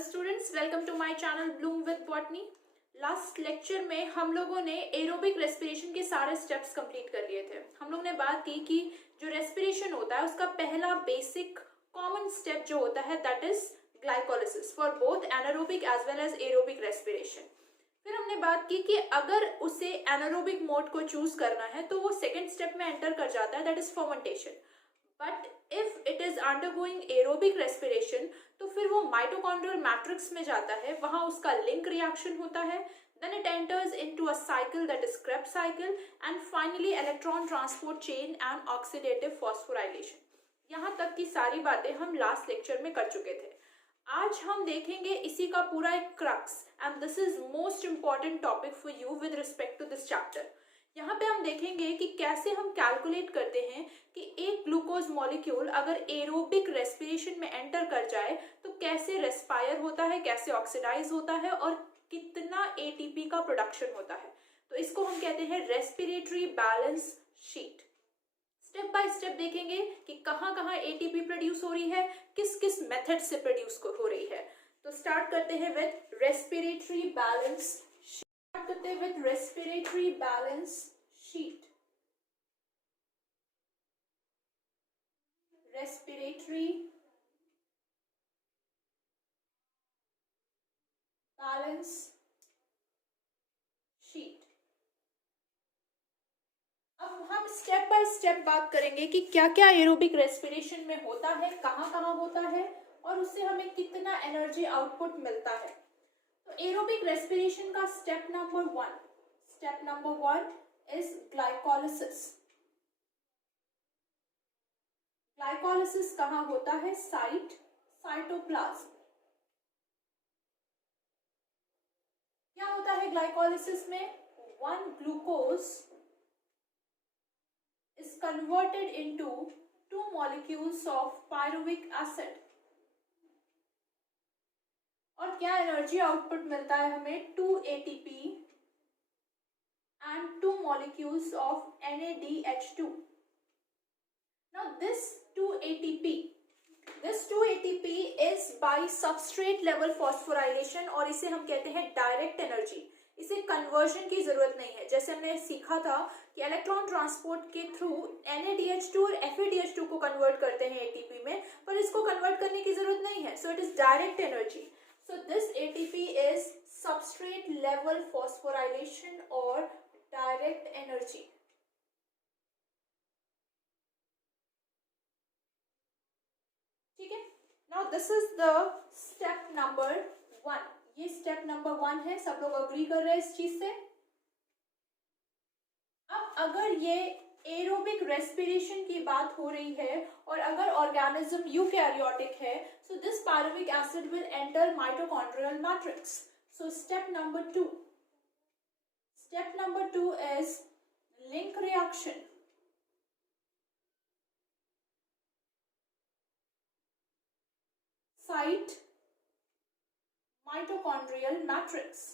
Hello students, welcome to my channel bloom with botany. Last lecture में हम लोगों ने एरोबिक रेस्पिरेशन के सारे स्टेप्स कंप्लीट कर लिए थे। हम लोग ने बात की कि जो रेस्पिरेशन होता है उसका पहला बेसिक कॉमन स्टेप जो होता है that is glycolysis for both anaerobic as well as aerobic respiration. फिर हमने बात की कि अगर उसे एनारोबिक मोड को चूज करना है तो वो सेकेंड स्टेप में एंटर कर जाता है that is fermentation. But if it is undergoing aerobic respiration तो फिर वो माइटोकॉन्ड्रियल मैट्रिक्स में जाता है, वहां उसका लिंक रिएक्शन होता है, then it enters into a cycle that is Krebs cycle and finally electron transport chain and oxidative phosphorylation। यहाँ तक की सारी बातें हम लास्ट लेक्चर में कर चुके थे। आज हम देखेंगे इसी का पूरा एक crux and this is most important topic for you with respect to this chapter. यहाँ पे हम देखेंगे कि कैसे हम कैलकुलेट करते हैं कि एक ग्लूकोज मॉलिक्यूल अगर एरोबिक रेस्पिरेशन में एंटर कर जाए तो कैसे रेस्पायर होता है, कैसे ऑक्सीडाइज होता है और कितना एटीपी का प्रोडक्शन होता है। तो इसको हम कहते हैं respiratory balance sheet. Step by step देखेंगे कि कहाँ कहाँ एटीपी प्रोड्यूस हो रही है, किस किस मेथड से प्रोड्यूस हो रही है। तो स्टार्ट करते हैं with respiratory balance with respiratory balance sheet। Respiratory balance sheet। अब हम स्टेप बाय स्टेप बात करेंगे कि क्या क्या एरोबिक रेस्पिरेशन में होता है, कहाँ कहाँ होता है और उससे हमें कितना एनर्जी आउटपुट मिलता है। तो एरोबिक रेस्पिरेशन का step number one is glycolysis. Glycolysis कहाँ होता है? साइटोप्लाज्म। क्या होता है ग्लाइकोलिसिस में? One glucose is converted into two molecules of pyruvic acid। और क्या एनर्जी आउटपुट मिलता है हमें? 2 ATP and 2 molecules of NADH2। Now this 2 ATP is by substrate level phosphorylation और इसे हम कहते हैं डायरेक्ट एनर्जी। इसे कन्वर्जन की जरूरत नहीं है। जैसे हमने सीखा था कि इलेक्ट्रॉन ट्रांसपोर्ट के थ्रू NADH2 और FADH2 को कन्वर्ट करते हैं ATP में, पर इसको कन्वर्ट करने की जरूरत नहीं है। So it is direct energy. So this ATP is substrate level phosphorylation or direct energy। ठीक है। Now this is the step number 1। ये step number 1 है। सब लोग अग्री कर रहे हैं इस चीज से। अब अगर ये एरोबिक रेस्पिरेशन की बात हो रही है और अगर ऑर्गेनिज्म यूकैरियोटिक है, so this pyruvic acid will enter mitochondrial matrix। So step number 2 is link reaction। Site mitochondrial matrix।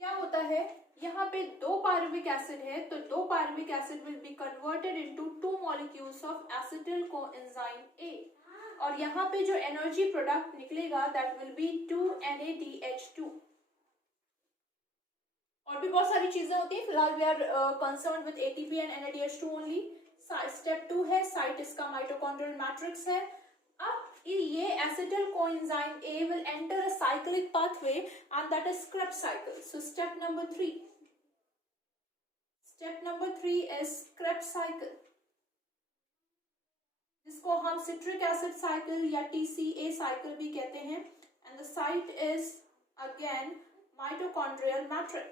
क्या होता है? यहाँ पे 2 पायरुविक एसिड है तो 2 pyruvic acid will be converted into 2 molecules of acetyl coenzyme A और यहाँ पे जो एनर्जी प्रोडक्ट निकलेगा दैट विल बी 2 NADH2। और भी बहुत सारी चीजें होती हैं, फिलहाल we are concerned with ATP and NADH2 only. Step 2 है साइट, इसका माइटोकॉन्ड्रियल मैट्रिक्स है। अब ये acetyl coenzyme A will enter a cyclic pathway and that is Krebs cycle। So step number 3 is Krebs cycle, जिसको हम citric acid cycle या TCA cycle भी कहते हैं and the site is again mitochondrial matrix।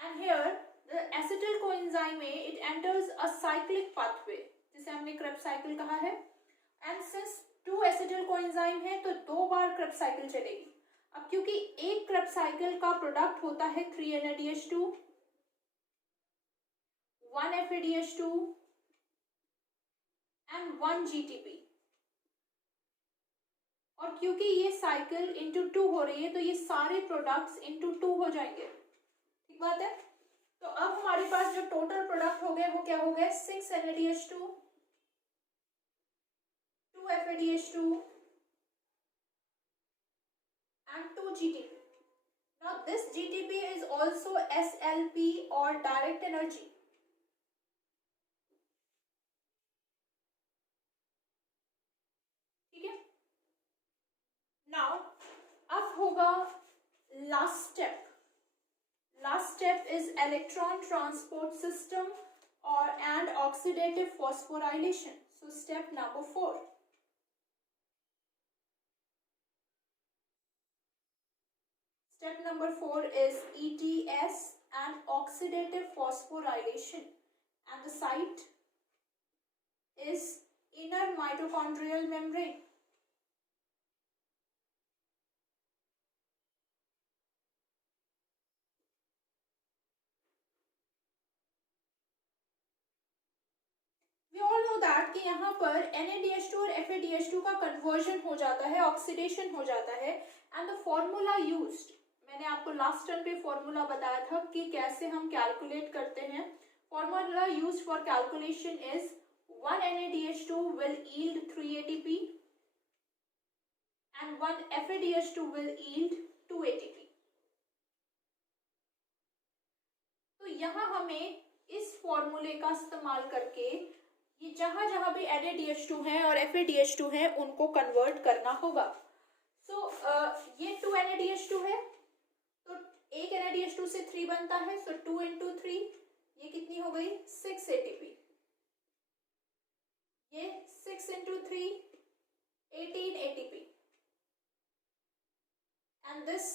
And here the acetyl coenzyme A it enters a cyclic pathway जिसे हमने Krebs cycle कहा है। And since 2 acetyl coenzyme है तो 2 बार Krebs cycle चलेगी। अब क्योंकि एक Krebs cycle का प्रोडक्ट होता है 3 NADH2, 1 FADH2 and 1 GTP और क्योंकि ये साइकिल इंटू 2 हो रही है तो ये सारे प्रोडक्ट्स इंटू 2 हो जाएंगे, ठीक बात है। तो अब हमारे पास जो टोटल प्रोडक्ट हो गए वो क्या हो गए, 6 NaDH2, 2 FADH2 and 2 GTP. Now this GTP is also SLP or direct energy. ठीक है। Now अब होगा last step. Last step is electron transport system or and oxidative phosphorylation. So step number 4. Step number 4 is ETS and oxidative phosphorylation, and the site is inner mitochondrial membrane. We all know that कि यहाँ पर NaDH2 और FADH2 का conversion हो जाता है, oxidation हो जाता है, एंड द फॉर्मूला यूज्ड, मैंने आपको लास्ट टर्म पे फॉर्मूला बताया था कि कैसे हम कैलकुलेट करते हैं। Formula used for calculation is 1 NaDH2 will yield 3 ATP and 1 FADH2 will yield 2 ATP। तो यहाँ हमें इस फॉर्मूले का इस्तेमाल करके ये जहां जहां भी NaDH2 है और FADH2 है उनको कन्वर्ट करना होगा। सो ये 2 NaDH2 है तो एक NaDH2 से 3 बनता है, सो 2 into 3 ये कितनी हो गई, 6 ATP। ये 6 into 3 18 ATP and this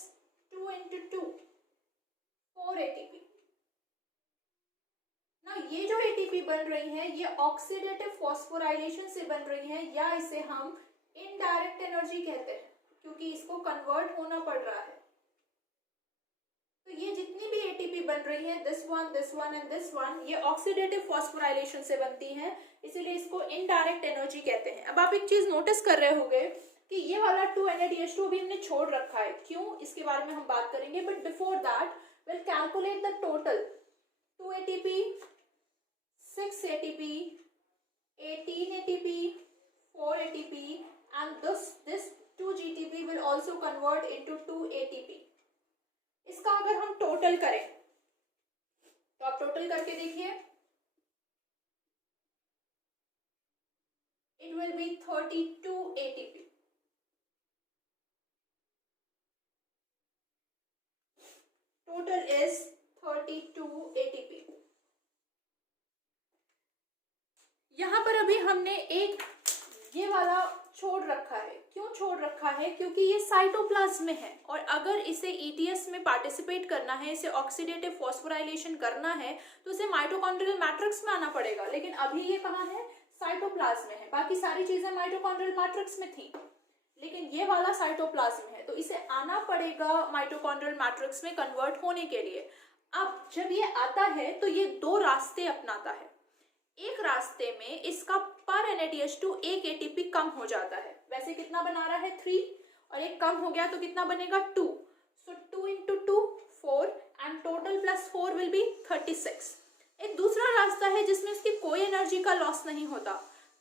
2 into 2 4 ATP। ना ये जो ATP बन रही है ये ऑक्सीडेटिव फॉस्फोराइलेशन से बन रही है, या इसे हम इनडायरेक्ट एनर्जी कहते हैं क्योंकि इसको कन्वर्ट होना पड़ रहा है। तो ये जितनी भी ATP बन रही है, this one and this one, ये ऑक्सीडेटिव फॉस्फोराइलेशन से बनती है, इसीलिए इसको इनडायरेक्ट एनर्जी कहते हैं। अब आप एक चीज नोटिस कर रहे होंगे कि ये वाला 2 NaDH2 भी हमने छोड़ रखा है, क्यों, इसके बारे में हम बात करेंगे, but before that will calculate the total. 2 ATP, 6 ATP, 18 ATP, 4 ATP and this 2 GTP will also convert into 2 ATP। इसका अगर हम टोटल करें तो आप टोटल करके देखिए, it will be 32 ATP। Total is 32 ATP। यहाँ पर अभी हमने एक ये वाला छोड़ रखा है, क्यों छोड़ रखा है, क्योंकि ये साइटोप्लाज्म में है और अगर इसे ETS में पार्टिसिपेट करना है, इसे ऑक्सीडेटिव फॉस्फोराइलेशन करना है तो इसे माइटोकॉन्ड्रियल मैट्रिक्स में आना पड़ेगा, लेकिन अभी ये कहाँ है, साइटोप्लाज्म में है। बाकी सारी चीजें माइटोकॉन्ड्रियल मैट्रिक्स में थी लेकिन ये वाला साइटोप्लाज्म है, तो इसे आना पड़ेगा माइटोकॉन्ड्रियल मैट्रिक्स में कन्वर्ट होने के लिए। अब जब ये आता है तो ये दो रास्ते अपनाता है। एक रास्ते में इसका पर NaDH2 1 ATP कम हो जाता है, वैसे कितना बना रहा है 3 और एक कम हो गया तो कितना बनेगा 2, सो 2 into 2 4 and total plus 4 will be 36। एक दूसरा रास्ता है जिसमें इसकी कोई एनर्जी का लॉस नहीं होता,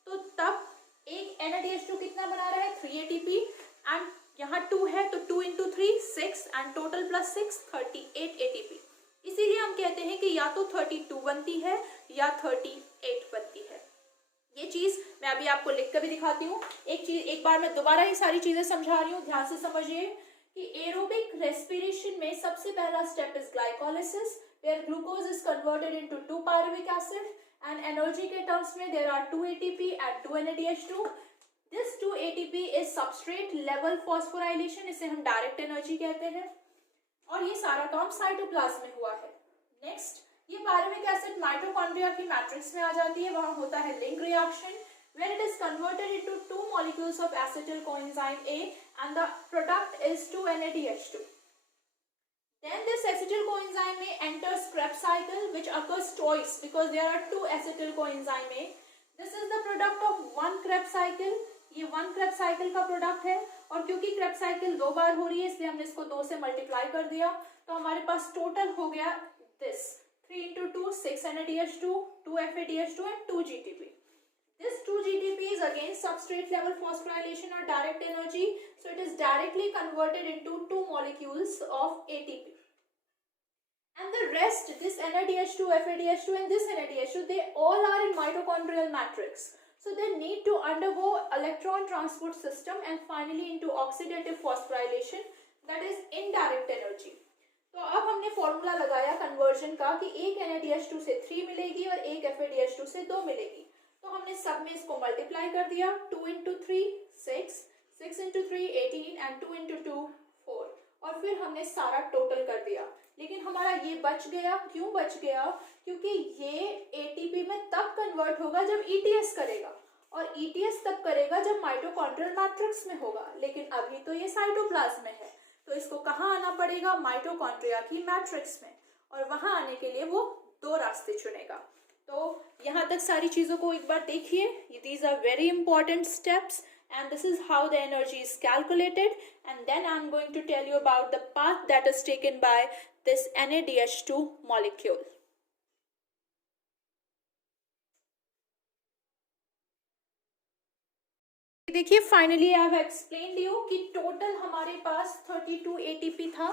तो तब एक NaDH2 कितना बना रहा है 3 ATP एंड यहाँ 2 है तो 2 into 3 6 and total plus 6 38 ATP। इसीलिए हम कहते हैं कि या तो 32 बनती है या 38 बनती है। ये चीज मैं अभी आपको लिख कर भी दिखाती हूँ। एक बार मैं दोबारा ये सारी चीजें समझा रही हूँ, ध्यान से समझिए कि एरोबिक रेस्पिरेशन में सबसे पहला step is glycolysis, where glucose is converted into 2 pyruvic acid and energy के टर्म्स में there are 2 ATP and 2 NaDH2। This 2 ATP is substrate level phosphorylation, इसे हम डायरेक्ट एनर्जी कहते हैं और ये सारा काम साइटोप्लाज्म में हुआ है। नेक्स्ट, ये पायरुविक एसिड माइटोकॉन्ड्रिया की मैट्रिक्स में आ जाती है, वहां होता है link reaction where it is converted into 2 molecules of acetyl coenzyme A and the product is 2 NaDH2. Then this acetyl coenzyme A enters Krebs cycle which occurs twice because there are 2 acetyl coenzyme A. This is the product of one Krebs cycle, ये 1 Krebs cycle का product है और क्योंकि Krebs cycle 2 बार हो रही है इसलिए हमने इसको 2 से मल्टीप्लाई कर दिया, तो हमारे पास टोटल हो गया this 3 into 2 6 NaDH2, 2 FADH2 and 2 GTP. This 2 GTP is again substrate level phosphorylation or direct energy, so it is directly converted into 2 molecules of ATP. And the rest, this NaDH2, FADH2 and this NaDH2, they all are in mitochondrial matrix. So they need to undergo electron transport system and finally into oxidative phosphorylation, that is indirect energy. तो अब हमने formula लगाया conversion का कि एक NaDH2 से 3 मिलेगी और एक FADH2 से 2 मिलेगी, तो हमने सब में इसको मल्टीप्लाई कर दिया, 2 into 3 6, 6 into 3 18 and 2 into 2 4, और फिर हमने सारा टोटल कर दिया। लेकिन हमारा ये बच गया, क्यों बच गया? क्योंकि ये ATP में तब कन्वर्ट होगा जब ETS करेगा, और ETS तब करेगा जब माइटोकॉन्ड्रियल मैट्रिक्स में होगा, लेकिन अभी तो ये साइटोप्लाज्म में है, तो इसको कहाँ आना पड़ेगा? माइटोकॉन्ड्रिया की मैट्रिक्स में, और वहां आने के लिए वो 2 रास्ते चुनेगा। तो यहाँ तक सारी चीजों को एक बार देखिए, these are very important steps and this is how the energy is calculated, and then I'm going to tell you about the path that is taken by this NaDH2 molecule. देखिए finally I have explained you कि total हमारे पास 32 ATP था।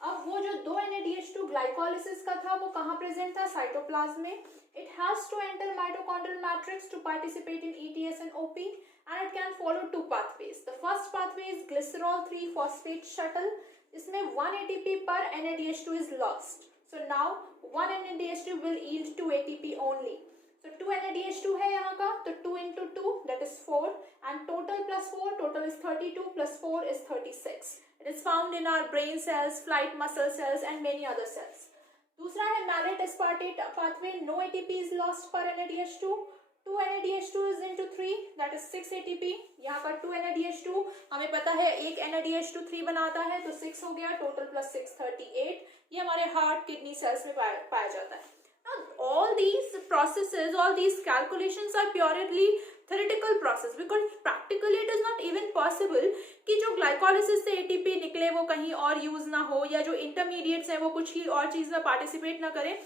अब वो जो 2 NaDH2 glycolysis का था वो कहाँ प्रेजेंट था? साइटोप्लाज्म में। It has to enter mitochondrial matrix to participate in ETS and OP, and it can follow 2 pathways. The first pathway is glycerol 3-phosphate shuttle. इसमें 1 ATP per NaDH2 is lost. So now 1 NaDH2 will yield 2 ATP only. So 2 NaDH2 है यहाँ का, तो 2 into 2 that is 4, and total plus 4, total is 32 plus 4 is 36. It is found in our brain cells, flight muscle cells and many other cells. दूसरा है malate aspartate pathway, no ATP is lost per NaDH2. 2 NaDH2 is into 3, that is 6 ATP. यहाँ का 2 NaDH2 हमें पता है एक NaDH2 3 बनाता है, तो 6 हो गया, total plus 6 38. ये हमारे हार्ट किडनी सेल्स में पाया जाता है। Now, all these processes, all these calculations are purely theoretical process, because practically it is not even possible कि जो glycolysis से ATP निकले वो कहीं और यूज ना हो, या जो intermediates हैं वो कुछ ही और चीज में पार्टिसिपेट ना करें।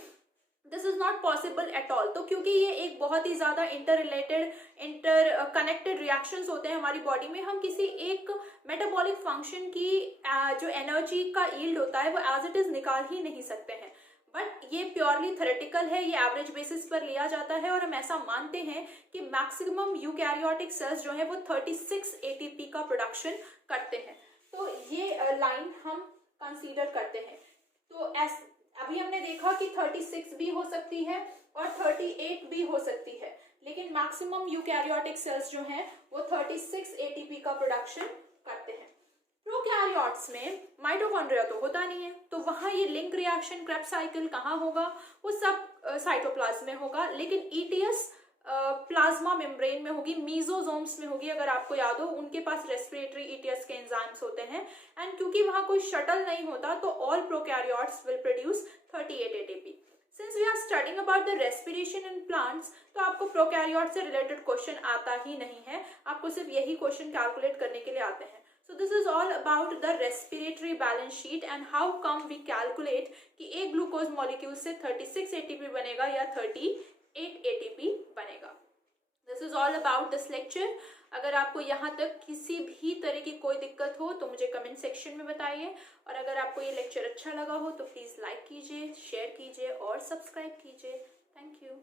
This is not possible at all. तो क्योंकि ये एक बहुत ही ज्यादा inter related, inter connected reactions होते हैं हमारी बॉडी में, हम किसी एक मेटाबॉलिक फंक्शन की जो एनर्जी का यील्ड होता है वो एज इट इज निकाल ही नहीं सकते हैं। बट ये प्योरली थ्योरेटिकल है, ये एवरेज बेसिस पर लिया जाता है, और हम ऐसा मानते हैं कि मैक्सिमम यूकैरियोटिक सेल्स जो है वो 36 ATP का प्रोडक्शन करते हैं। तो ये लाइन हम कंसीडर करते हैं। तो अभी हमने देखा कि 36 भी हो सकती है और 38 भी हो सकती है, लेकिन मैक्सिमम यूकैरियोटिक सेल्स जो हैं वो 36 ATP का प्रोडक्शन करते हैं। प्रोकैरियोट्स में माइटोकॉन्ड्रिया तो होता नहीं है, तो वहां ये लिंक रिएक्शन क्रेब्स साइकिल कहाँ होगा? वो सब साइटोप्लाज्म में होगा, लेकिन ETS प्लाज्मा मेम्ब्रेन में होगी, मीजोजोम्स में होगी। अगर आपको याद हो, उनके पास रेस्पिरेटरी ETS के एंजाइम्स होते हैं, एंड क्योंकि वहां कोई शटल नहीं होता तो all prokaryotes will produce 38 ATP। Since we are studying about the respiration in plants, तो आपको प्रोकैरियोट से रिलेटेड क्वेश्चन आता ही नहीं है, आपको सिर्फ यही क्वेश्चन कैलकुलेट करने के लिए आते हैं। So this is all about the respiratory balance sheet and how come we calculate कि एक ग्लूकोज मॉलिक्यूल से 36 ATP बनेगा या 38 ATP बनेगा। This is all about this lecture। अगर आपको यहाँ तक किसी भी तरह की कोई दिक्कत हो तो मुझे कमेंट सेक्शन में बताइए, और अगर आपको ये लेक्चर अच्छा लगा हो तो प्लीज़ लाइक कीजिए, शेयर कीजिए और सब्सक्राइब कीजिए। Thank you.